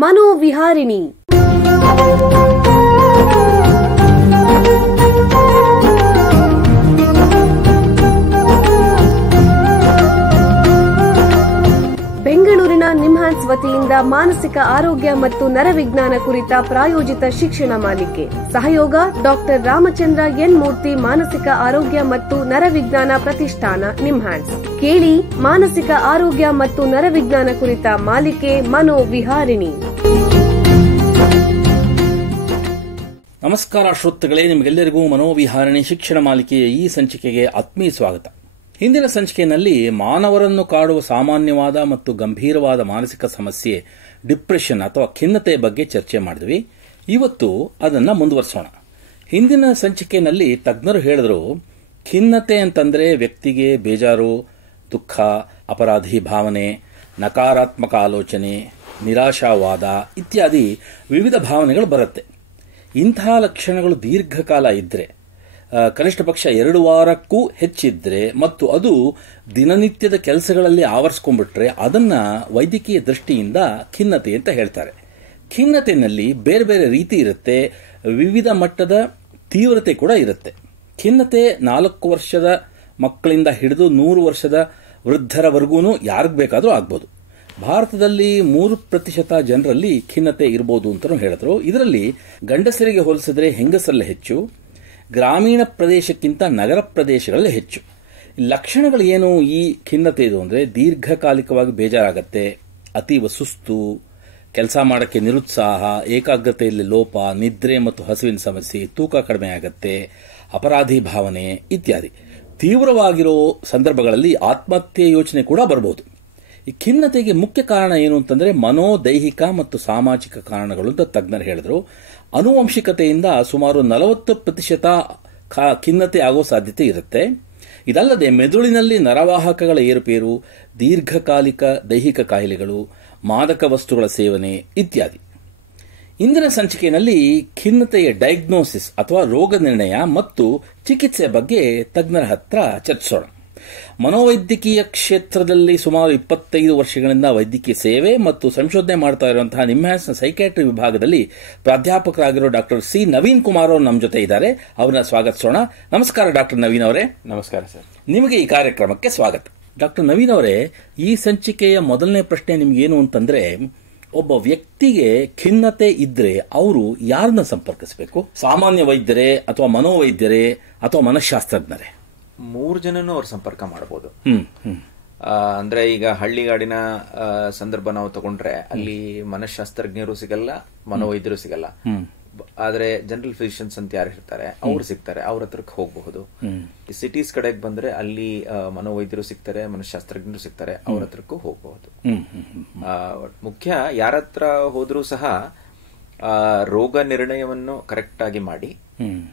ಮನೋವಿಹಾರಿಣಿ. ಬೆಂಗಳೂರಿನ ನಿಮ್ಹಾನ್ಸ್ ವತಿಯಿಂದ ಮಾನಸಿಕ ಆರೋಗ್ಯ ಮತ್ತು ನರವಿಜ್ಞಾನ ಕುರಿತ ಪ್ರಾಯೋಜಿತ ಶಿಕ್ಷಣ ಮಾಲಿಕೆ. ಸಹಯೋಗ ಡಾಕ್ಟರ್ ರಾಮಚಂದ್ರ ಎನ್ ಮೂರ್ತಿ, ಮಾನಸಿಕ ಆರೋಗ್ಯ ಮತ್ತು ನರವಿಜ್ಞಾನ ಪ್ರತಿಷ್ಠಾನ, ನಿಮ್ಹಾನ್ಸ್. ಕೇಳಿ ಮಾನಸಿಕ ಆರೋಗ್ಯ ಮತ್ತು ನರವಿಜ್ಞಾನ ಕುರಿತ ಮಾಲಿಕೆ ಮನೋವಿಹಾರಿಣಿ. ನಮಸ್ಕಾರ ಶ್ರೋತೃಗಳೇ, ನಿಮಗೆಲ್ಲರಿಗೂ ಮನೋವಿಹಾರಿಣಿ ಶಿಕ್ಷಣ ಮಾಲಿಕೆಯ ಈ ಸಂಚಿಕೆಗೆ ಆತ್ಮೀಯ ಸ್ವಾಗತ. ಹಿಂದಿನ ಸಂಚಿಕೆಯಲ್ಲಿ ಮಾನವರನ್ನು ಕಾಡುವ ಸಾಮಾನ್ಯವಾದ ಮತ್ತು ಗಂಭೀರವಾದ ಮಾನಸಿಕ ಸಮಸ್ಯೆ ಡಿಪ್ರೆಷನ್ ಅಥವಾ ಖಿನ್ನತೆಯ ಬಗ್ಗೆ ಚರ್ಚೆ ಮಾಡಿದ್ವಿ. ಇವತ್ತು ಅದನ್ನು ಮುಂದುವರಿಸೋಣ. ಹಿಂದಿನ ಸಂಚಿಕೆಯಲ್ಲಿ ತಜ್ಞರು ಹೇಳಿದ್ರು, ಖಿನ್ನತೆ ಅಂತಂದ್ರೆ ವ್ಯಕ್ತಿಗೆ ಬೇಜಾರು, ದುಃಖ, ಅಪರಾಧಿ ಭಾವನೆ, ನಕಾರಾತ್ಮಕ ಆಲೋಚನೆ, ನಿರಾಶಾವಾದ ಇತ್ಯಾದಿ ವಿವಿಧ ಭಾವನೆಗಳು ಬರುತ್ತೆ. ಇಂತಹ ಲಕ್ಷಣಗಳು ದೀರ್ಘಕಾಲ ಇದ್ದರೆ, ಕನಿಷ್ಠ ಪಕ್ಷ 2 ವಾರಕ್ಕೂ ಹೆಚ್ಚಿದ್ರೆ ಮತ್ತು ಅದು ದಿನನಿತ್ಯದ ಕೆಲಸಗಳಲ್ಲಿ ಆವರಿಸ್ಕೊಂಡ್ಬಿಟ್ರೆ ಅದನ್ನ ವೈದ್ಯಕೀಯ ದೃಷ್ಟಿಯಿಂದ ಖಿನ್ನತೆ ಅಂತ ಹೇಳ್ತಾರೆ. ಖಿನ್ನತೆಯಲ್ಲಿ ಬೇರೆ ಬೇರೆ ರೀತಿ ಇರುತ್ತೆ, ವಿವಿಧ ಮಟ್ಟದ ತೀವ್ರತೆ ಕೂಡ ಇರುತ್ತೆ. ಖಿನ್ನತೆ 4 ವರ್ಷದ ಮಕ್ಕಳಿಂದ ಹಿಡಿದು 100 ವರ್ಷದ ವೃದ್ಧರವರೆಗೂ ಯಾರಿಗೆ ಬೇಕಾದರೂ ಆಗ್ಬೋದು. ಭಾರತದಲ್ಲಿ 3% ಜನರಲ್ಲಿ ಖಿನ್ನತೆ ಇರಬಹುದು ಅಂತಲೂ ಹೇಳಿದ್ರು. ಇದರಲ್ಲಿ ಗಂಡಸರಿಗೆ ಹೋಲಿಸಿದ್ರೆ ಹೆಂಗಸರಲ್ಲೇ ಹೆಚ್ಚು, ಗ್ರಾಮೀಣ ಪ್ರದೇಶಕ್ಕಿಂತ ನಗರ ಪ್ರದೇಶಗಳಲ್ಲಿ ಹೆಚ್ಚು. ಲಕ್ಷಣಗಳು ಏನು ಈ ಖಿನ್ನತೆ ಇದು ಅಂದರೆ, ದೀರ್ಘಕಾಲಿಕವಾಗಿ ಬೇಜಾರಾಗತ್ತೆ, ಅತೀವ ಸುಸ್ತು, ಕೆಲಸ ಮಾಡೋಕ್ಕೆ ನಿರುತ್ಸಾಹ, ಏಕಾಗ್ರತೆಯಲ್ಲಿ ಲೋಪ, ನಿದ್ರೆ ಮತ್ತು ಹಸಿವಿನ ಸಮಸ್ಯೆ, ತೂಕ ಕಡಿಮೆ ಆಗತ್ತೆ, ಅಪರಾಧಿ ಭಾವನೆ ಇತ್ಯಾದಿ. ತೀವ್ರವಾಗಿರೋ ಸಂದರ್ಭಗಳಲ್ಲಿ ಆತ್ಮಹತ್ಯೆ ಯೋಚನೆ ಕೂಡ ಬರಬಹುದು. ಈ ಖಿನ್ನತೆಗೆ ಮುಖ್ಯ ಕಾರಣ ಏನು ಅಂತಂದ್ರೆ ಮನೋದೈಹಿಕ ಮತ್ತು ಸಾಮಾಜಿಕ ಕಾರಣಗಳು ಅಂತ ತಜ್ಞರು ಹೇಳಿದ್ರು. ಆನುವಂಶಿಕತೆಯಿಂದ ಸುಮಾರು 40% ಖಿನ್ನತೆ ಆಗೋ ಸಾಧ್ಯತೆ ಇರುತ್ತೆ. ಇದಲ್ಲದೆ ಮೆದುಳಿನಲ್ಲಿ ನರವಾಹಕಗಳ ಏರುಪೇರು, ದೀರ್ಘಕಾಲಿಕ ದೈಹಿಕ ಕಾಯಿಲೆಗಳು, ಮಾದಕ ವಸ್ತುಗಳ ಸೇವನೆ ಇತ್ಯಾದಿ. ಇಂದಿನ ಸಂಚಿಕೆಯಲ್ಲಿ ಖಿನ್ನತೆಯ ಡಯಾಗ್ನೋಸಿಸ್ ಅಥವಾ ರೋಗ ನಿರ್ಣಯ ಮತ್ತು ಚಿಕಿತ್ಸೆ ಬಗ್ಗೆ ತಜ್ಞರ ಹತ್ರ ಚರ್ಚಿಸೋಣ. ಮನೋವೈದ್ಯಕೀಯ ಕ್ಷೇತ್ರದಲ್ಲಿ ಸುಮಾರು 25 ವರ್ಷಗಳಿಂದ ವೈದ್ಯಕೀಯ ಸೇವೆ ಮತ್ತು ಸಂಶೋಧನೆ ಮಾಡ್ತಾ ಇರುವಂತಹ ನಿಮ್ಹಾನ್ಸ್ನ ಸೈಕ್ಯಾಟ್ರಿ ವಿಭಾಗದಲ್ಲಿ ಪ್ರಾಧ್ಯಾಪಕರಾಗಿರೋ ಡಾಕ್ಟರ್ ಸಿ ನವೀನ್ ಕುಮಾರ್ ಅವರು ನಮ್ಮ ಜೊತೆ ಇದ್ದಾರೆ. ಅವರನ್ನ ಸ್ವಾಗತಿಸೋಣ. ನಮಸ್ಕಾರ ಡಾಕ್ಟರ್ ನವೀನ್ ಅವರೇ. ನಮಸ್ಕಾರ ಸರ್. ನಿಮಗೆ ಈ ಕಾರ್ಯಕ್ರಮಕ್ಕೆ ಸ್ವಾಗತ. ಡಾಕ್ಟರ್ ನವೀನ್ ಅವರೇ, ಈ ಸಂಚಿಕೆಯ ಮೊದಲನೇ ಪ್ರಶ್ನೆ ನಿಮ್ಗೇನು ಅಂತಂದ್ರೆ, ಒಬ್ಬ ವ್ಯಕ್ತಿಗೆ ಖಿನ್ನತೆ ಇದ್ರೆ ಅವರು ಯಾರನ್ನ ಸಂಪರ್ಕಿಸಬೇಕು? ಸಾಮಾನ್ಯ ವೈದ್ಯರೇ ಅಥವಾ ಮನೋವೈದ್ಯರೇ ಅಥವಾ ಮನಃಶಾಸ್ತ್ರಜ್ಞರೇ? 3 ಜನನು ಅವ್ರು ಸಂಪರ್ಕ ಮಾಡಬಹುದು. ಅಂದ್ರೆ ಈಗ ಹಳ್ಳಿಗಾಡಿನ ಸಂದರ್ಭ ನಾವು ತಗೊಂಡ್ರೆ ಅಲ್ಲಿ ಮನಃಶಾಸ್ತ್ರಜ್ಞರು ಸಿಗಲ್ಲ, ಮನೋವೈದ್ಯರು ಸಿಗಲ್ಲ. ಆದ್ರೆ ಜನರಲ್ ಫಿಸಿಷಿಯನ್ಸ್ ಅಂತ ಯಾರು ಇರ್ತಾರೆ ಅವ್ರು ಸಿಗ್ತಾರೆ, ಅವ್ರ ಹತ್ರಕ್ಕೆ ಹೋಗಬಹುದು. ಈ ಸಿಟೀಸ್ ಕಡೆಗೆ ಬಂದ್ರೆ ಅಲ್ಲಿ ಮನೋವೈದ್ಯರು ಸಿಗ್ತಾರೆ, ಮನಃಶಾಸ್ತ್ರಜ್ಞರು ಸಿಗ್ತಾರೆ, ಅವ್ರ ಹತ್ರಕ್ಕೂ ಹೋಗಬಹುದು. ಮುಖ್ಯ ಯಾರ ಹತ್ರ ಹೋದ್ರೂ ಸಹ ರೋಗ ನಿರ್ಣಯವನ್ನು ಕರೆಕ್ಟ್ ಆಗಿ ಮಾಡಿ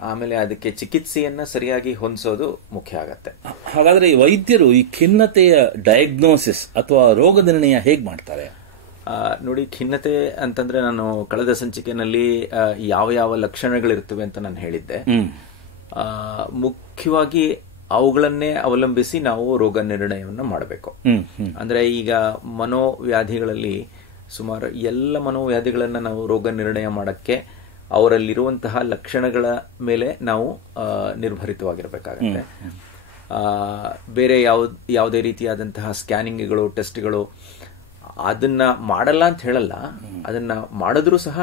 ಆಮೇಲೆ ಅದಕ್ಕೆ ಚಿಕಿತ್ಸೆಯನ್ನ ಸರಿಯಾಗಿ ಹೊಂದಿಸೋದು ಮುಖ್ಯ ಆಗತ್ತೆ. ಹಾಗಾದ್ರೆ ಈ ವೈದ್ಯರು ಈ ಖಿನ್ನತೆಯ ಡಯಾಗ್ನೋಸಿಸ್ ಅಥವಾ ರೋಗ ನಿರ್ಣಯ ಹೇಗ್ ಮಾಡ್ತಾರೆ? ನೋಡಿ, ಖಿನ್ನತೆ ಅಂತಂದ್ರೆ ನಾನು ಕಳೆದ ಸಂಚಿಕೆಯಲ್ಲಿ ಯಾವ ಯಾವ ಲಕ್ಷಣಗಳಿರ್ತವೆ ಅಂತ ನಾನು ಹೇಳಿದ್ದೆ. ಮುಖ್ಯವಾಗಿ ಅವುಗಳನ್ನೇ ಅವಲಂಬಿಸಿ ನಾವು ರೋಗ ನಿರ್ಣಯವನ್ನು ಮಾಡಬೇಕು. ಅಂದ್ರೆ ಈಗ ಮನೋವ್ಯಾಧಿಗಳಲ್ಲಿ ಸುಮಾರು ಎಲ್ಲ ಮನೋವ್ಯಾಧಿಗಳನ್ನ ನಾವು ರೋಗ ನಿರ್ಣಯ ಮಾಡಕ್ಕೆ ಅವರಲ್ಲಿರುವಂತಹ ಲಕ್ಷಣಗಳ ಮೇಲೆ ನಾವು ನಿರ್ಭರಿತವಾಗಿರಬೇಕಾಗತ್ತೆ. ಬೇರೆ ಯಾವುದೇ ರೀತಿಯಾದಂತಹ ಸ್ಕ್ಯಾನಿಂಗ್ಗಳು, ಟೆಸ್ಟ್ಗಳು ಅದನ್ನ ಮಾಡಲ್ಲ ಅಂತ ಹೇಳಲ್ಲ. ಅದನ್ನ ಮಾಡಿದ್ರೂ ಸಹ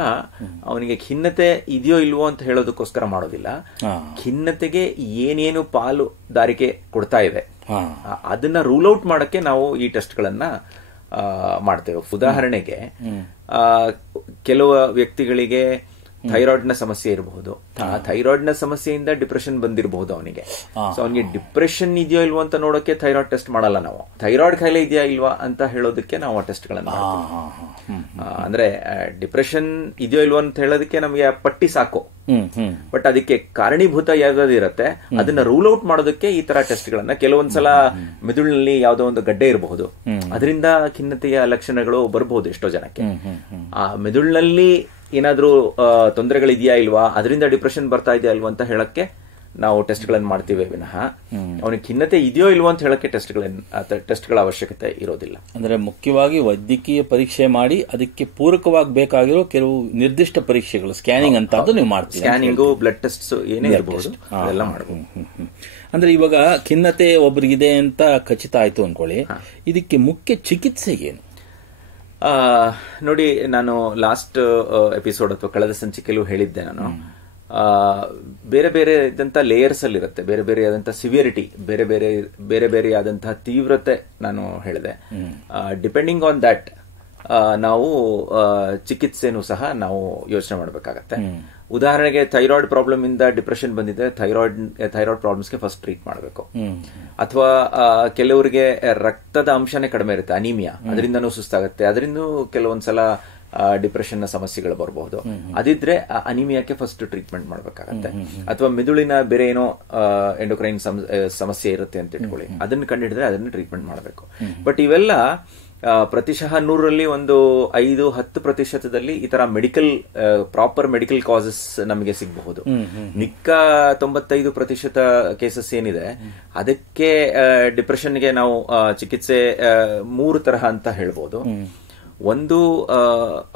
ಅವನಿಗೆ ಖಿನ್ನತೆ ಇದೆಯೋ ಇಲ್ವೋ ಅಂತ ಹೇಳೋದಕ್ಕೋಸ್ಕರ ಮಾಡೋದಿಲ್ಲ. ಖಿನ್ನತೆಗೆ ಏನೇನು ಪಾಲುದಾರಿಕೆ ಕೊಡ್ತಾ ಇದೆ ಅದನ್ನ ರೂಲ್ ಔಟ್ ಮಾಡಕ್ಕೆ ನಾವು ಈ ಟೆಸ್ಟ್ಗಳನ್ನ ಮಾಡ್ತೇವೆ. ಉದಾಹರಣೆಗೆ ಕೆಲವು ವ್ಯಕ್ತಿಗಳಿಗೆ ಥೈರಾಯ್ಡ್ ನ ಸಮಸ್ಯೆ ಇರಬಹುದು. ಆ ಥೈರಾಯ್ಡ್ ನ ಸಮಸ್ಯೆಯಿಂದ ಡಿಪ್ರೆಷನ್ ಬಂದಿರಬಹುದು ಅವನಿಗೆ. ಸೊ ಅವನಿಗೆ ಡಿಪ್ರೆಷನ್ ಇದೆಯೋ ಇಲ್ವೋ ಅಂತ ನೋಡೋಕೆ ಥೈರಾಯ್ಡ್ ಟೆಸ್ಟ್ ಮಾಡಲ್ಲ ನಾವು. ಥೈರಾಯ್ಡ್ ಕಾಯಿಲೆ ಇದೆಯಾ ಇಲ್ವಾ ಅಂತ ಹೇಳೋದಕ್ಕೆ ನಾವು ಆ ಟೆಸ್ಟ್ ಗಳನ್ನ ಅಂದ್ರೆ ಡಿಪ್ರೆಷನ್ ಇದೆಯೋ ಇಲ್ವೋ ಅಂತ ಹೇಳೋದಕ್ಕೆ ನಮಗೆ ಪಟ್ಟಿ ಸಾಕು. ಬಟ್ ಅದಕ್ಕೆ ಕಾರಣೀಭೂತ ಯಾವ್ದಾದ್ರು ಇರುತ್ತೆ ಅದನ್ನ ರೂಲ್ ಔಟ್ ಮಾಡೋದಕ್ಕೆ ಈ ತರ ಟೆಸ್ಟ್ ಗಳನ್ನ, ಕೆಲವೊಂದ್ಸಲ ಮೆದುಳಿನಲ್ಲಿ ಯಾವ್ದೋ ಒಂದು ಗಡ್ಡೆ ಇರಬಹುದು, ಅದರಿಂದ ಖಿನ್ನತೆಯ ಲಕ್ಷಣಗಳು ಬರಬಹುದು ಎಷ್ಟೋ ಜನಕ್ಕೆ. ಆ ಮೆದುಳಿನಲ್ಲಿ ಏನಾದ್ರೂ ತೊಂದರೆಗಳಿದೆಯಾ ಇಲ್ವಾ, ಅದರಿಂದ ಡಿಪ್ರೆಷನ್ ಬರ್ತಾ ಇದೆಯಾ ಇಲ್ವಾ ಅಂತ ಹೇಳಕ್ಕೆ ನಾವು ಟೆಸ್ಟ್ಗಳನ್ನು ಮಾಡ್ತೀವಿ ವಿನಃ ಅವನಿಗೆ ಖಿನ್ನತೆ ಇದೆಯೋ ಇಲ್ವೋ ಅಂತ ಹೇಳಕ್ಕೆ ಟೆಸ್ಟ್ಗಳ ಅವಶ್ಯಕತೆ ಇರೋದಿಲ್ಲ. ಅಂದ್ರೆ ಮುಖ್ಯವಾಗಿ ವೈದ್ಯಕೀಯ ಪರೀಕ್ಷೆ ಮಾಡಿ ಅದಕ್ಕೆ ಪೂರಕವಾಗಿ ಬೇಕಾಗಿರೋ ಕೆಲವು ನಿರ್ದಿಷ್ಟ ಪರೀಕ್ಷೆಗಳು, ಸ್ಕ್ಯಾನಿಂಗ್ ಅಂತ ನೀವು ಮಾಡ್ತೀವಿ. ಸ್ಕ್ಯಾನಿಂಗು, ಬ್ಲಡ್ ಟೆಸ್ಟ್ ಏನೇ ಇರಬಹುದು ಅದೆಲ್ಲ ಮಾಡಬಹುದು. ಅಂದ್ರೆ ಇವಾಗ ಖಿನ್ನತೆ ಒಬ್ಬರಿಗಿದೆ ಅಂತ ಖಚಿತ ಆಯ್ತು ಅನ್ಕೊಳ್ಳಿ, ಇದಕ್ಕೆ ಮುಖ್ಯ ಚಿಕಿತ್ಸೆ ಏನು? ನೋಡಿ, ನಾನು ಲಾಸ್ಟ್ ಎಪಿಸೋಡ್ ಅಥವಾ ಕಳೆದ ಸಂಚಿಕೆಯಲ್ಲೂ ಹೇಳಿದ್ದೆ, ನಾನು ಬೇರೆ ಬೇರೆ ಇದ್ದಂತ ಲೇಯರ್ಸ್ ಅಲ್ಲಿ ಇರುತ್ತೆ, ಬೇರೆ ಬೇರೆ ಆದಂತಹ ಸಿವಿಯರಿಟಿ, ಬೇರೆ ಬೇರೆ ಆದಂತಹ ತೀವ್ರತೆ ನಾನು ಹೇಳಿದೆ. ಡಿಪೆಂಡಿಂಗ್ ಆನ್ ದಟ್ ನಾವು ಚಿಕಿತ್ಸೆನೂ ಸಹ ನಾವು ಯೋಚನೆ ಮಾಡಬೇಕಾಗತ್ತೆ. ಉದಾಹರಣೆಗೆ ಥೈರಾಯ್ಡ್ ಪ್ರಾಬ್ಲಮ್ ಇಂದ ಡಿಪ್ರೆಷನ್ ಬಂದಿದೆ, ಥೈರಾಯ್ಡ್ ಪ್ರಾಬ್ಲಮ್ಸ್ಗೆ ಫಸ್ಟ್ ಟ್ರೀಟ್ ಮಾಡಬೇಕು. ಅಥವಾ ಕೆಲವರಿಗೆ ರಕ್ತದ ಅಂಶನೇ ಕಡಿಮೆ ಇರುತ್ತೆ, ಅನಿಮಿಯಾ, ಅದರಿಂದನೂ ಸುಸ್ತಾಗುತ್ತೆ, ಅದರಿಂದ ಕೆಲವೊಂದ್ಸಲ ಡಿಪ್ರೆಷನ್ ನ ಸಮಸ್ಯೆಗಳು ಬರಬಹುದು. ಅದಿದ್ರೆ ಅನಿಮಿಯಾಕ್ಕೆ ಫಸ್ಟ್ ಟ್ರೀಟ್ಮೆಂಟ್ ಮಾಡಬೇಕಾಗತ್ತೆ. ಅಥವಾ ಮೆದುಳಿನ ಬೇರೆ ಏನೋ ಎಂಡೋಕ್ರೈನ್ ಸಮಸ್ಯೆ ಇರುತ್ತೆ ಅಂತ ಇಟ್ಕೊಳ್ಳಿ, ಅದನ್ನ ಕಂಡುಹಿಡಿದ್ರೆ ಅದನ್ನ ಟ್ರೀಟ್ಮೆಂಟ್ ಮಾಡಬೇಕು. ಬಟ್ ಇವೆಲ್ಲ ಪ್ರತಿಶಃ 100ರಲ್ಲಿ ಒಂದು 5-10% ಈ ತರ ಪ್ರಾಪರ್ ಮೆಡಿಕಲ್ ಕಾಸಸ್ ನಮಗೆ ಸಿಗಬಹುದು. ಮಿಕ್ಕ 95% ಕೇಸಸ್ ಏನಿದೆ ಅದಕ್ಕೆ ಡಿಪ್ರೆಷನ್ಗೆ ನಾವು ಚಿಕಿತ್ಸೆ 3 ತರಹ ಅಂತ ಹೇಳ್ಬೋದು. ಒಂದು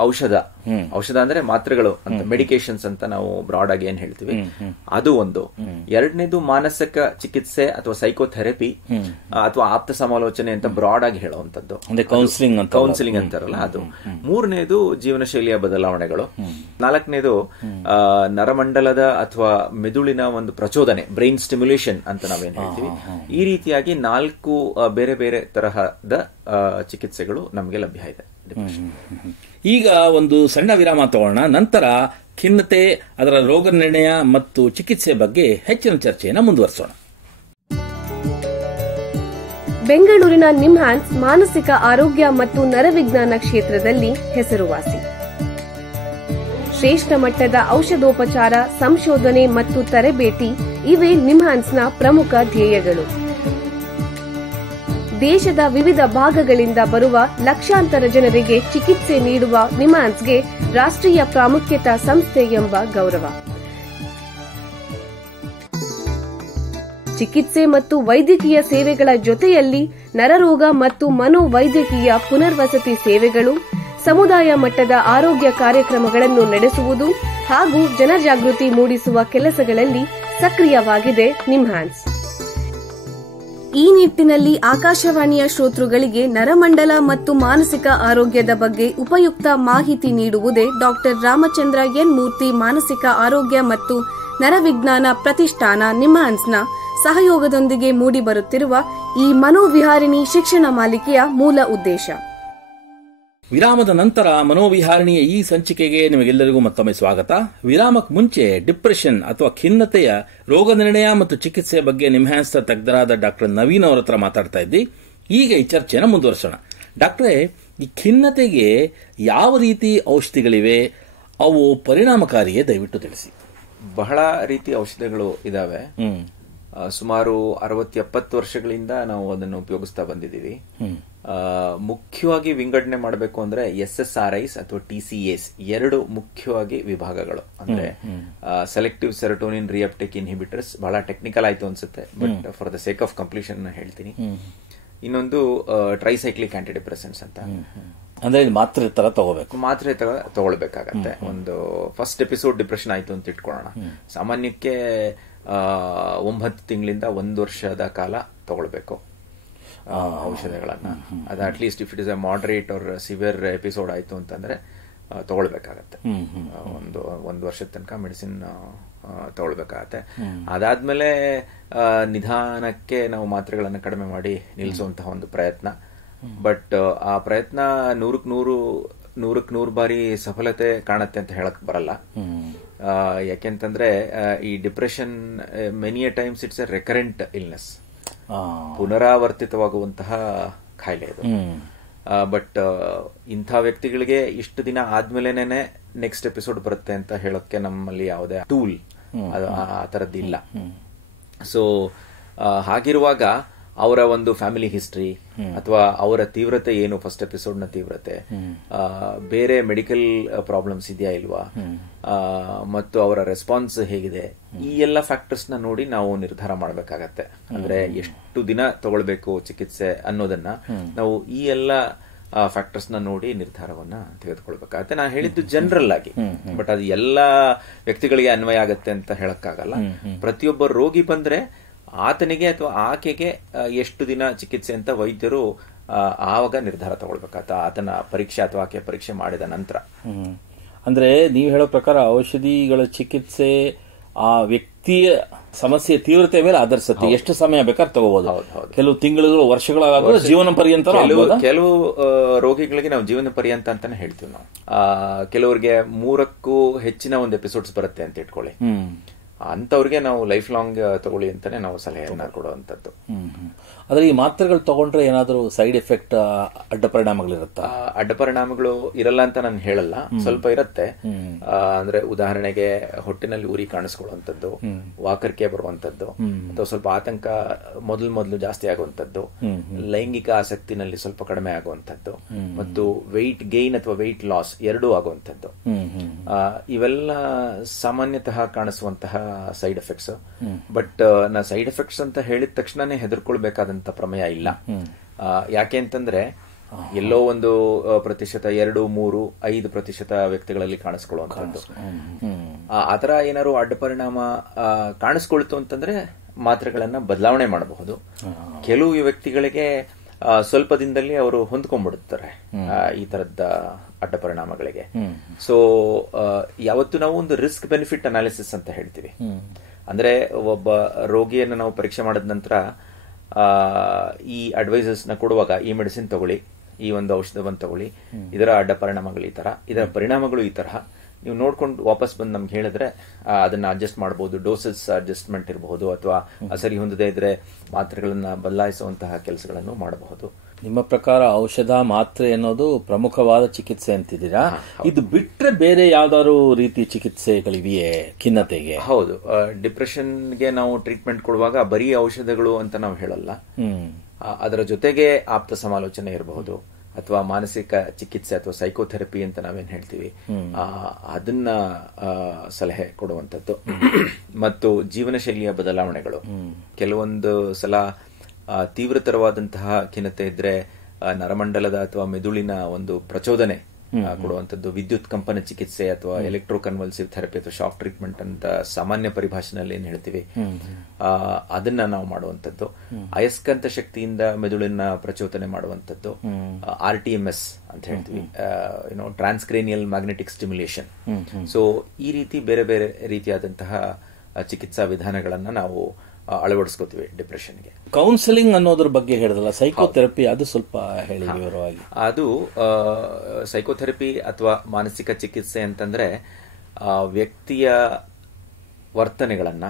ಔಷಧ ಅಂದ್ರೆ ಮಾತ್ರೆಗಳು ಅಂತ, ಮೆಡಿಕೇಶನ್ಸ್ ಅಂತ ನಾವು ಬ್ರಾಡ್ ಆಗಿ ಏನ್ ಹೇಳ್ತೀವಿ, ಅದು ಒಂದು. ಎರಡನೇದು ಮಾನಸಿಕ ಚಿಕಿತ್ಸೆ ಅಥವಾ ಸೈಕೋಥೆರಪಿ ಅಥವಾ ಆಪ್ತ ಸಮಾಲೋಚನೆ ಅಂತ ಬ್ರಾಡ್ ಆಗಿ ಹೇಳುವಂತದ್ದು, ಕೌನ್ಸಿಲಿಂಗ್ ಅಂತಾರಲ್ಲ ಅದು. ಮೂರನೇದು ಜೀವನ ಶೈಲಿಯ ಬದಲಾವಣೆಗಳು. ನಾಲ್ಕನೇದು ನರಮಂಡಲದ ಅಥವಾ ಮೆದುಳಿನ ಒಂದು ಪ್ರಚೋದನೆ, ಬ್ರೈನ್ ಸ್ಟಿಮ್ಯುಲೇಷನ್ ಅಂತ ನಾವೇನ್ ಹೇಳ್ತೀವಿ. ಈ ರೀತಿಯಾಗಿ 4 ಬೇರೆ ಬೇರೆ ತರಹದ ಚಿಕಿತ್ಸೆಗಳು ನಮಗೆ ಲಭ್ಯ ಇದೆ. ಈಗ ಒಂದು ಸಣ್ಣ ವಿರಾಮ ತಗೋಣ, ನಂತರ ಖಿನ್ನತೆ, ಅದರ ರೋಗ ನಿರ್ಣಯ ಮತ್ತು ಚಿಕಿತ್ಸೆ ಬಗ್ಗೆ ಹೆಚ್ಚಿನ ಚರ್ಚೆಯನ್ನು ಮುಂದುವರಿಸೋಣ. ಬೆಂಗಳೂರಿನ ನಿಮ್ಹಾನ್ಸ್ ಮಾನಸಿಕ ಆರೋಗ್ಯ ಮತ್ತು ನರವಿಜ್ಞಾನ ಕ್ಷೇತ್ರದಲ್ಲಿ ಹೆಸರುವಾಸಿ. ಶ್ರೇಷ್ಠ ಮಟ್ಟದ ಔಷಧೋಪಚಾರ, ಸಂಶೋಧನೆ ಮತ್ತು ತರಬೇತಿ ಇವೇ ನಿಮ್ಹಾನ್ಸ್ನ ಪ್ರಮುಖ ಧ್ಯೇಯಗಳು. ದೇಶದ ವಿವಿಧ ಭಾಗಗಳಿಂದ ಬರುವ ಲಕ್ಷಾಂತರ ಜನರಿಗೆ ಚಿಕಿತ್ಸೆ ನೀಡುವ ನಿಮ್ಹಾನ್ಸ್ಗೆ ರಾಷ್ಟ್ರೀಯ ಪ್ರಾಮುಖ್ಯತಾ ಸಂಸ್ಥೆ ಎಂಬ ಗೌರವ. ಚಿಕಿತ್ಸೆ ಮತ್ತು ವೈದ್ಯಕೀಯ ಸೇವೆಗಳ ಜೊತೆಯಲ್ಲಿ ನರರೋಗ ಮತ್ತು ಮನೋವೈದ್ಯಕೀಯ ಪುನರ್ವಸತಿ ಸೇವೆಗಳು, ಸಮುದಾಯ ಮಟ್ಟದ ಆರೋಗ್ಯ ಕಾರ್ಯಕ್ರಮಗಳನ್ನು ನಡೆಸುವುದು ಹಾಗೂ ಜನಜಾಗೃತಿ ಮೂಡಿಸುವ ಕೆಲಸಗಳಲ್ಲಿ ಸಕ್ರಿಯವಾಗಿದೆ ನಿಮ್ಹಾನ್ಸ್. ಈ ನಿಟ್ಟಿನಲ್ಲಿ ಆಕಾಶವಾಣಿಯ ಶ್ರೋತೃಗಳಿಗೆ ನರಮಂಡಲ ಮತ್ತು ಮಾನಸಿಕ ಆರೋಗ್ಯದ ಬಗ್ಗೆ ಉಪಯುಕ್ತ ಮಾಹಿತಿ ನೀಡುವುದೇ ಡಾಕ್ಟರ್ ರಾಮಚಂದ್ರ ಎನ್ ಮೂರ್ತಿ ಮಾನಸಿಕ ಆರೋಗ್ಯ ಮತ್ತು ನರವಿಜ್ಞಾನ ಪ್ರತಿಷ್ಠಾನ ನಿಮ್ಹಾನ್ಸ್ನ ಸಹಯೋಗದೊಂದಿಗೆ ಮೂಡಿಬರುತ್ತಿರುವ ಈ ಮನೋವಿಹಾರಿಣಿ ಶಿಕ್ಷಣ ಮಾಲಿಕೆಯ ಮೂಲ ಉದ್ದೇಶ. ವಿರಾಮದ ನಂತರ ಮನೋವಿಹಾರಣಿಯ ಈ ಸಂಚಿಕೆಗೆ ನಿಮಗೆಲ್ಲರಿಗೂ ಮತ್ತೊಮ್ಮೆ ಸ್ವಾಗತ. ವಿರಾಮಕ್ಕೆ ಮುಂಚೆ ಡಿಪ್ರೆಷನ್ ಅಥವಾ ಖಿನ್ನತೆಯ ರೋಗ ನಿರ್ಣಯ ಮತ್ತು ಚಿಕಿತ್ಸೆಯ ಬಗ್ಗೆ ನಿಮ್ಹಾನ್ಸ್ ತಜ್ಞರಾದ ಡಾಕ್ಟರ್ ನವೀನ್ ಅವರ ಹತ್ರ ಮಾತಾಡ್ತಾ ಇದ್ವಿ. ಈಗ ಈ ಚರ್ಚೆಯನ್ನು ಮುಂದುವರಿಸೋಣ. ಡಾಕ್ಟ್ರೇ, ಈ ಖಿನ್ನತೆಗೆ ಯಾವ ರೀತಿ ಔಷಧಿಗಳಿವೆ, ಅವು ಪರಿಣಾಮಕಾರಿಯೇ? ದಯವಿಟ್ಟು ತಿಳಿಸಿ. ಬಹಳ ರೀತಿ ಔಷಧಿಗಳು ಇದಾವೆ. ಸುಮಾರು 60-70 ವರ್ಷಗಳಿಂದ ನಾವು ಅದನ್ನು ಉಪಯೋಗಿಸ್ತಾ ಬಂದಿದ್ದೀವಿ. ಮುಖ್ಯವಾಗಿ ವಿಂಗಡಣೆ ಮಾಡಬೇಕು ಅಂದ್ರೆ SSRIs ಅಥವಾ TCAs 2 ಮುಖ್ಯವಾಗಿ ವಿಭಾಗಗಳು. ಅಂದ್ರೆ ಸೆಲೆಕ್ಟಿವ್ ಸೆರೋಟೋನಿನ್ ರಿಅಪ್ಟೇಕ್ ಇನ್ಹಿಬಿಟರ್ಸ್, ಬಹಳ ಟೆಕ್ನಿಕಲ್ ಆಯ್ತು ಅನ್ಸುತ್ತೆ, but for the sake of completion ಹೇಳ್ತೀನಿ. ಇನ್ನೊಂದು ಟ್ರೈಸೈಕ್ಲಿಕ್ ಆಂಟಿಡಿಪ್ರೆಸೆಂಟ್ಸ್ ಅಂತ. ಅಂದ್ರೆ ಮಾತ್ರೆ ತರ ತಗೊಳ್ಬೇಕಾಗತ್ತೆ. ಒಂದು ಫಸ್ಟ್ ಎಪಿಸೋಡ್ ಡಿಪ್ರೆಷನ್ ಆಯ್ತು ಅಂತ ಇಟ್ಕೊಳ್ಳೋಣ, ಸಾಮಾನ್ಯಕ್ಕೆ 9 ತಿಂಗಳಿಂದ 1 ವರ್ಷದ ಕಾಲ ತಗೊಳ್ಬೇಕು ಔಷಧಗಳನ್ನ. ಅದು at least if it is a moderate or severe episode ಆಯ್ತು ಅಂತಂದ್ರೆ ತಗೊಳ್ಬೇಕಾಗತ್ತೆ. ಒಂದು ವರ್ಷದ ತನಕ ಮೆಡಿಸಿನ್ ತಗೊಳ್ಬೇಕಾಗತ್ತೆ. ಅದಾದ್ಮೇಲೆ ನಿಧಾನಕ್ಕೆ ನಾವು ಮಾತ್ರೆಗಳನ್ನ ಕಡಿಮೆ ಮಾಡಿ ನಿಲ್ಲಿಸುವಂತಹ ಒಂದು ಪ್ರಯತ್ನ. ಬಟ್ ಆ ಪ್ರಯತ್ನ 100 ಬಾರಿ ಸಫಲತೆ ಕಾಣುತ್ತೆ ಅಂತ ಹೇಳಕ್ ಬರಲ್ಲ. ಯಾಕೆಂತಂದ್ರೆ ಈ depression many a times it's a recurrent illness, ಪುನರಾವರ್ತಿತವಾಗುವಂತಹ ಕಾಯಿಲೆ ಇದು. ಬಟ್ ಇಂಥ ವ್ಯಕ್ತಿಗಳಿಗೆ ಇಷ್ಟು ದಿನ ಆದ್ಮೇಲೆನೆ ನೆಕ್ಸ್ಟ್ ಎಪಿಸೋಡ್ ಬರುತ್ತೆ ಅಂತ ಹೇಳೋಕೆ ನಮ್ಮಲ್ಲಿ ಯಾವುದೇ ಟೂಲ್ ಅದು ಆ ತರದ್ದಿಲ್ಲ. ಸೊ ಹಾಗಿರುವಾಗ ಅವರ ಒಂದು ಫ್ಯಾಮಿಲಿ ಹಿಸ್ಟ್ರಿ ಅಥವಾ ಅವರ ತೀವ್ರತೆ ಏನು, ಫಸ್ಟ್ ಎಪಿಸೋಡ್ ನ ತೀವ್ರತೆ, ಬೇರೆ ಮೆಡಿಕಲ್ ಪ್ರಾಬ್ಲಮ್ಸ್ ಇದೆಯಾ ಇಲ್ವಾ, ಮತ್ತು ಅವರ ರೆಸ್ಪಾನ್ಸ್ ಹೇಗಿದೆ, ಈ ಎಲ್ಲ ಫ್ಯಾಕ್ಟರ್ಸ್ ನ ನೋಡಿ ನಾವು ನಿರ್ಧಾರ ಮಾಡಬೇಕಾಗತ್ತೆ. ಅಂದ್ರೆ ಎಷ್ಟು ದಿನ ತಗೊಳ್ಬೇಕು ಚಿಕಿತ್ಸೆ ಅನ್ನೋದನ್ನ ನಾವು ಈ ಎಲ್ಲ ಫ್ಯಾಕ್ಟರ್ಸ್ ನ ನೋಡಿ ನಿರ್ಧಾರವನ್ನ ತೆಗೆದುಕೊಳ್ಬೇಕಾಗತ್ತೆ. ನಾನು ಹೇಳಿದ್ದು ಜನರಲ್ ಆಗಿ, ಬಟ್ ಅದು ಎಲ್ಲಾ ವ್ಯಕ್ತಿಗಳಿಗೆ ಅನ್ವಯ ಆಗತ್ತೆ ಅಂತ ಹೇಳಕ್ಕಾಗಲ್ಲ. ಪ್ರತಿಯೊಬ್ಬ ರೋಗಿ ಬಂದ್ರೆ ಆತನಿಗೆ ಅಥವಾ ಆಕೆಗೆ ಎಷ್ಟು ದಿನ ಚಿಕಿತ್ಸೆ ಅಂತ ವೈದ್ಯರು ಆವಾಗ ನಿರ್ಧಾರ ತಗೊಳ್ಬೇಕಾಗತ್ತ, ಆತನ ಪರೀಕ್ಷೆ ಅಥವಾ ಆಕೆ ಪರೀಕ್ಷೆ ಮಾಡಿದ ನಂತರ. ಅಂದ್ರೆ ನೀವು ಹೇಳೋ ಪ್ರಕಾರ ಔಷಧಿಗಳ ಚಿಕಿತ್ಸೆ ಆ ವ್ಯಕ್ತಿಯ ಸಮಸ್ಯೆ ತೀವ್ರತೆ ಮೇಲೆ ಆಧರಿಸುತ್ತೆ. ಎಷ್ಟು ಸಮಯ ಬೇಕಾದ್ರೆ ತಗೋಬಹುದು. ಕೆಲವು ತಿಂಗಳು, ವರ್ಷಗಳಾಗ ಜೀವನ ಪರ್ಯಂತ. ಕೆಲವು ರೋಗಿಗಳಿಗೆ ನಾವು ಜೀವನ ಪರ್ಯಂತ ಅಂತಾನೆ ಹೇಳ್ತೀವಿ ನಾವು. ಕೆಲವರಿಗೆ 3ಕ್ಕೂ ಹೆಚ್ಚಿನ ಒಂದು ಎಪಿಸೋಡ್ಸ್ ಬರುತ್ತೆ ಅಂತ ಇಟ್ಕೊಳ್ಳಿ. ಅಂತವ್ರಿಗೆ ನಾವು ಲೈಫ್ ಲಾಂಗ್ ತಗೊಳ್ಳಿ ಅಂತಾನೆ ನಾವು ಸಲಹೆಯನ್ನ ಕೊಡುವಂತದ್ದು. ಆದ್ರೆ ಈ ಮಾತ್ರೆಗಳು ತಗೊಂಡ್ರೆ ಏನಾದರೂ ಸೈಡ್ ಎಫೆಕ್ಟ್, ಅಡ್ಡ ಪರಿಣಾಮಗಳಿರುತ್ತಾ? ಅಡ್ಡ ಪರಿಣಾಮಗಳು ಇರಲ್ಲ ಅಂತ ನಾನು ಹೇಳಲ್ಲ, ಸ್ವಲ್ಪ ಇರುತ್ತೆ. ಅಂದ್ರೆ ಉದಾಹರಣೆಗೆ ಹೊಟ್ಟೆನಲ್ಲಿ ಉರಿ ಕಾಣಿಸ್ಕೊಳ್ಳುವಂಥದ್ದು, ವಾಕರಿಕೆ ಬರುವಂತದ್ದು, ಅಥವಾ ಸ್ವಲ್ಪ ಆತಂಕ ಮೊದಲು ಜಾಸ್ತಿ ಆಗುವಂತದ್ದು, ಲೈಂಗಿಕ ಆಸಕ್ತಿನಲ್ಲಿ ಸ್ವಲ್ಪ ಕಡಿಮೆ ಆಗುವಂತದ್ದು, ಮತ್ತು ವೆಯ್ಟ್ ಗೈನ್ ಅಥವಾ ವೆಯ್ಟ್ ಲಾಸ್ ಎರಡೂ ಆಗುವಂತದ್ದು. ಇವೆಲ್ಲ ಸಾಮಾನ್ಯತಃ ಕಾಣಿಸುವಂತಹ ಸೈಡ್ ಎಫೆಕ್ಟ್ಸ್. ಬಟ್ ನಾ ಸೈಡ್ ಎಫೆಕ್ಟ್ಸ್ ಅಂತ ಹೇಳಿದ ತಕ್ಷಣನೇ ಹೆದರ್ಕೊಳ್ಬೇಕಾದಂತ ಪ್ರಮೇಯ ಇಲ್ಲ. ಯಾಕೆ ಅಂತಂದ್ರೆ ಎಲ್ಲೋ ಒಂದು ಪ್ರತಿಶತ, 2, 3, 5% ವ್ಯಕ್ತಿಗಳಲ್ಲಿ ಕಾಣಿಸ್ಕೊಳ್ಳುವಂಥದ್ದು. ಆತರ ಏನಾದ್ರು ಅಡ್ಡ ಪರಿಣಾಮ ಕಾಣಿಸ್ಕೊಳ್ತು ಅಂತಂದ್ರೆ ಮಾತ್ರೆಗಳನ್ನ ಬದಲಾವಣೆ ಮಾಡಬಹುದು. ಕೆಲವು ವ್ಯಕ್ತಿಗಳಿಗೆ ಸ್ವಲ್ಪ ದಿನದಲ್ಲಿ ಅವರು ಹೊಂದ್ಕೊಂಡ್ಬಿಡುತ್ತಾರೆ ಈ ತರದ ಅಡ್ಡ ಪರಿಣಾಮಗಳಿಗೆ. ಸೊ ಯಾವತ್ತು ನಾವು ಒಂದು ರಿಸ್ಕ್ ಬೆನಿಫಿಟ್ ಅನಾಲಿಸಿಸ್ ಅಂತ ಹೇಳ್ತೀವಿ. ಅಂದ್ರೆ ಒಬ್ಬ ರೋಗಿಯನ್ನು ನಾವು ಪರೀಕ್ಷೆ ಮಾಡಿದ ನಂತರ ಈ ಅಡ್ವೈಸಸ್ ನ ಕೊಡುವಾಗ, ಈ ಮೆಡಿಸಿನ್ ತಗೊಳ್ಳಿ, ಈ ಒಂದು ಔಷಧವನ್ನು ತಗೊಳ್ಳಿ, ಇದರ ಅಡ್ಡ ಪರಿಣಾಮಗಳು ಈ ತರ, ಇದರ ಪರಿಣಾಮಗಳು ಈ ತರಹ, ನೀವು ನೋಡ್ಕೊಂಡು ವಾಪಸ್ ಬಂದು ನಮ್ಗೆ ಹೇಳಿದ್ರೆ ಅದನ್ನ ಅಡ್ಜಸ್ಟ್ ಮಾಡಬಹುದು. ಡೋಸಸ್ ಅಡ್ಜಸ್ಟ್ಮೆಂಟ್ ಇರಬಹುದು, ಅಥವಾ ಸರಿ ಹೊಂದದೇ ಇದ್ರೆ ಮಾತ್ರೆಗಳನ್ನ ಬದಲಾಯಿಸುವಂತಹ ಕೆಲಸಗಳನ್ನು ಮಾಡಬಹುದು. ನಿಮ್ಮ ಪ್ರಕಾರ ಔಷಧ, ಮಾತ್ರೆ ಅನ್ನೋದು ಪ್ರಮುಖವಾದ ಚಿಕಿತ್ಸೆ ಅಂತಿದ್ದೀರಾ. ಇದು ಬಿಟ್ರೆ ಬೇರೆ ಯಾವ್ದಾದ್ರು ರೀತಿ ಚಿಕಿತ್ಸೆಗಳಿವೆಯೇ ಖಿನ್ನತೆಗೆ? ಹೌದು, ಡಿಪ್ರೆಷನ್ಗೆ ನಾವು ಟ್ರೀಟ್ಮೆಂಟ್ ಕೊಡುವಾಗ ಬರೀ ಔಷಧಗಳು ಅಂತ ನಾವು ಹೇಳಲ್ಲ. ಅದರ ಜೊತೆಗೆ ಆಪ್ತ ಸಮಾಲೋಚನೆ ಇರಬಹುದು, ಅಥವಾ ಮಾನಸಿಕ ಚಿಕಿತ್ಸೆ ಅಥವಾ ಸೈಕೋಥೆರಪಿ ಅಂತ ನಾವೇನ್ ಹೇಳ್ತೀವಿ, ಅದನ್ನ ಸಲಹೆ ಕೊಡುವಂಥದ್ದು. ಮತ್ತು ಜೀವನ ಶೈಲಿಯ ಬದಲಾವಣೆಗಳು. ಕೆಲವೊಂದು ಸಲ ತೀವ್ರತರವಾದಂತಹ ಖಿನ್ನತೆ ಇದ್ರೆ ನರಮಂಡಲದ ಅಥವಾ ಮೆದುಳಿನ ಒಂದು ಪ್ರಚೋದನೆ ಕೊಡುವಂಥದ್ದು, ವಿದ್ಯುತ್ ಕಂಪನ ಚಿಕಿತ್ಸೆ ಅಥವಾ ಎಲೆಕ್ಟ್ರೋ ಕನ್ವಲ್ಸಿವ್ ಥೆರಪಿ ಅಥವಾ ಶಾಕ್ ಟ್ರೀಟ್ಮೆಂಟ್ ಅಂತ ಸಾಮಾನ್ಯ ಪರಿಭಾಷೆನಲ್ಲಿ ಏನ್ ಹೇಳ್ತೀವಿ, ಅದನ್ನ ನಾವು ಮಾಡುವಂಥದ್ದು. ಅಯಸ್ಕಾಂತ ಶಕ್ತಿಯಿಂದ ಮೆದುಳಿನ ಪ್ರಚೋದನೆ ಮಾಡುವಂಥದ್ದು, RTMS ಅಂತ ಹೇಳ್ತೀವಿ, ಟ್ರಾನ್ಸ್ಕ್ರೇನಿಯಲ್ ಮ್ಯಾಗ್ನೆಟಿಕ್ ಸ್ಟಿಮ್ಯುಲೇಷನ್. ಸೊ ಈ ರೀತಿ ಬೇರೆ ಬೇರೆ ರೀತಿಯಾದಂತಹ ಚಿಕಿತ್ಸಾ ವಿಧಾನಗಳನ್ನ ನಾವು ಅಳವಡಿಸ್ಕೋತೀವಿ ಡಿಪ್ರೆಷನ್ಗೆ. ಕೌನ್ಸಿಲಿಂಗ್ ಅನ್ನೋದ್ರ ಬಗ್ಗೆ ಹೇಳಿದ್ರಲ್ಲ, ಸೈಕೋಥೆರಪಿ, ಅದು ಸ್ವಲ್ಪ ಹೇಳಿ ವಿವರವಾಗಿ. ಅದು ಸೈಕೋಥೆರಪಿ ಅಥವಾ ಮಾನಸಿಕ ಚಿಕಿತ್ಸೆ ಅಂತಂದ್ರೆ ವ್ಯಕ್ತಿಯ ವರ್ತನೆಗಳನ್ನ,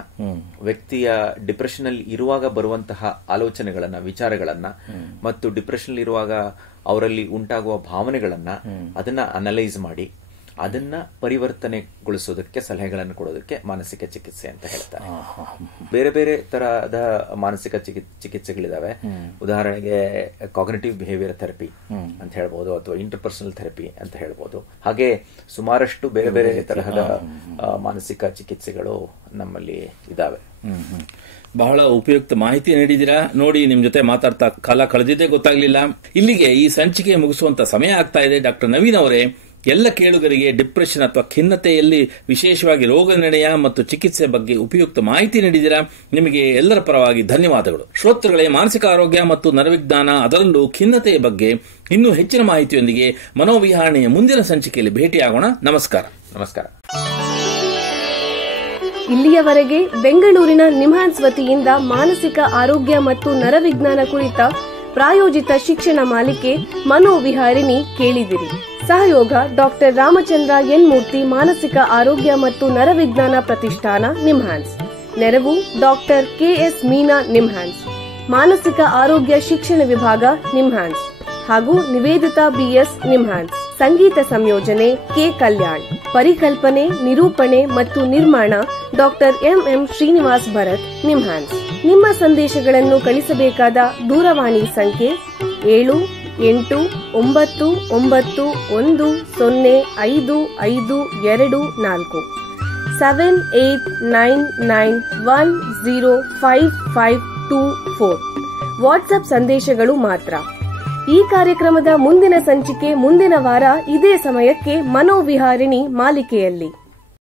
ವ್ಯಕ್ತಿಯ ಡಿಪ್ರೆಷನ್ ಅಲ್ಲಿ ಇರುವಾಗ ಬರುವಂತಹ ಆಲೋಚನೆಗಳನ್ನ, ವಿಚಾರಗಳನ್ನ, ಮತ್ತು ಡಿಪ್ರೆಷನ್ ಇರುವಾಗ ಅವರಲ್ಲಿ ಉಂಟಾಗುವ ಭಾವನೆಗಳನ್ನ ಅದನ್ನ ಅನಲೈಸ್ ಮಾಡಿ ಅದನ್ನ ಪರಿವರ್ತನೆಗೊಳಿಸೋದಕ್ಕೆ ಸಲಹೆಗಳನ್ನು ಕೊಡೋದಕ್ಕೆ ಮಾನಸಿಕ ಚಿಕಿತ್ಸೆ ಅಂತ ಹೇಳ್ತಾರೆ. ಬೇರೆ ಬೇರೆ ತರಹದ ಮಾನಸಿಕ ಚಿಕಿತ್ಸೆಗಳಿದಾವೆ. ಉದಾಹರಣೆಗೆ ಕಾಗ್ನಿಟಿವ್ ಬಿಹೇವಿಯರ್ ಥೆರಪಿ ಅಂತ ಹೇಳ್ಬೋದು, ಅಥವಾ ಇಂಟರ್ಪರ್ಸನಲ್ ಥೆರಪಿ ಅಂತ ಹೇಳ್ಬೋದು. ಹಾಗೆ ಸುಮಾರಷ್ಟು ಬೇರೆ ಬೇರೆ ತರಹದ ಮಾನಸಿಕ ಚಿಕಿತ್ಸೆಗಳು ನಮ್ಮಲ್ಲಿ ಇದಾವೆ. ಬಹಳ ಉಪಯುಕ್ತ ಮಾಹಿತಿ ನೀಡಿದ್ದೀರಾ. ನೋಡಿ, ನಿಮ್ ಜೊತೆ ಮಾತಾಡ್ತಾ ಕಾಲ ಕಳೆದಿದ್ದೇ ಗೊತ್ತಾಗ್ಲಿಲ್ಲ. ಇಲ್ಲಿಗೆ ಈ ಸಂಚಿಕೆ ಮುಗಿಸುವಂತ ಸಮಯ ಆಗ್ತಾ ಇದೆ. ಡಾಕ್ಟರ್ ನವೀನ್ ಅವರೇ, ಎಲ್ಲ ಕೇಳುಗರಿಗೆ ಡಿಪ್ರೆಷನ್ ಅಥವಾ ಖಿನ್ನತೆಯಲ್ಲಿ ವಿಶೇಷವಾಗಿ ರೋಗ ನಿರ್ಣಯ ಮತ್ತು ಚಿಕಿತ್ಸೆ ಬಗ್ಗೆ ಉಪಯುಕ್ತ ಮಾಹಿತಿ ನೀಡಿದ್ದೀರಾ. ನಿಮಗೆ ಎಲ್ಲರ ಪರವಾಗಿ ಧನ್ಯವಾದಗಳು. ಶ್ರೋತೃಗಳೇ, ಮಾನಸಿಕ ಆರೋಗ್ಯ ಮತ್ತು ನರವಿಜ್ಞಾನ, ಅದರಲ್ಲೂ ಖಿನ್ನತೆಯ ಬಗ್ಗೆ ಇನ್ನೂ ಹೆಚ್ಚಿನ ಮಾಹಿತಿಯೊಂದಿಗೆ ಮನೋವಿಹಾರಣೆಯ ಮುಂದಿನ ಸಂಚಿಕೆಯಲ್ಲಿ ಭೇಟಿಯಾಗೋಣ. ನಮಸ್ಕಾರ. ನಮಸ್ಕಾರ. ಇಲ್ಲಿಯವರೆಗೆ ಬೆಂಗಳೂರಿನ ನಿಮ್ಹಾನ್ಸ್ ವತಿಯಿಂದ ಮಾನಸಿಕ ಆರೋಗ್ಯ ಮತ್ತು ನರವಿಜ್ಞಾನ ಕುರಿತ ಪ್ರಾಯೋಜಿತ ಶಿಕ್ಷಣ ಮಾಲಿಕೆ ಮನೋವಿಹಾರಿಣಿ ಕೇಳಿದಿರಿ. ಸಹಯೋಗ ಡಾಕ್ಟರ್ ರಾಮಚಂದ್ರ ಎನ್ ಮೂರ್ತಿ, ಮಾನಸಿಕ ಆರೋಗ್ಯ ಮತ್ತು ನರವಿಜ್ಞಾನ ಪ್ರತಿಷ್ಠಾನ, ನಿಮ್ಹಾನ್ಸ್. ನೆರವು ಡಾಕ್ಟರ್ KS ಮೀನಾ, ನಿಮ್ಹಾನ್ಸ್. ಮಾನಸಿಕ ಆರೋಗ್ಯ ಶಿಕ್ಷಣ ವಿಭಾಗ, ನಿಮ್ಹಾನ್ಸ್. ಹಾಗೂ ನಿವೇದಿತಾ BS, ನಿಮ್ಹಾನ್ಸ್. ಸಂಗೀತ ಸಂಯೋಜನೆ K. ಕಲ್ಯಾಣ್. ಪರಿಕಲ್ಪನೆ, ನಿರೂಪಣೆ ಮತ್ತು ನಿರ್ಮಾಣ ಡಾಕ್ಟರ್ MM ಶ್ರೀನಿವಾಸ್ ಭರತ್, ನಿಮ್ಹಾನ್ಸ್. ನಿಮ್ಮ ಸಂದೇಶಗಳನ್ನು ಕಳಿಸಬೇಕಾದ ದೂರವಾಣಿ ಸಂಖ್ಯೆ 7891105524 7899105524. ವಾಟ್ಸ್ಆಪ್ ಸಂದೇಶಗಳು ಮಾತ್ರ. ಈ ಕಾರ್ಯಕ್ರಮದ ಮುಂದಿನ ಸಂಚಿಕೆ ಮುಂದಿನ ವಾರ ಇದೇ ಸಮಯಕ್ಕೆ ಮನೋವಿಹಾರಿಣಿ ಮಾಲಿಕೆಯಲ್ಲಿ.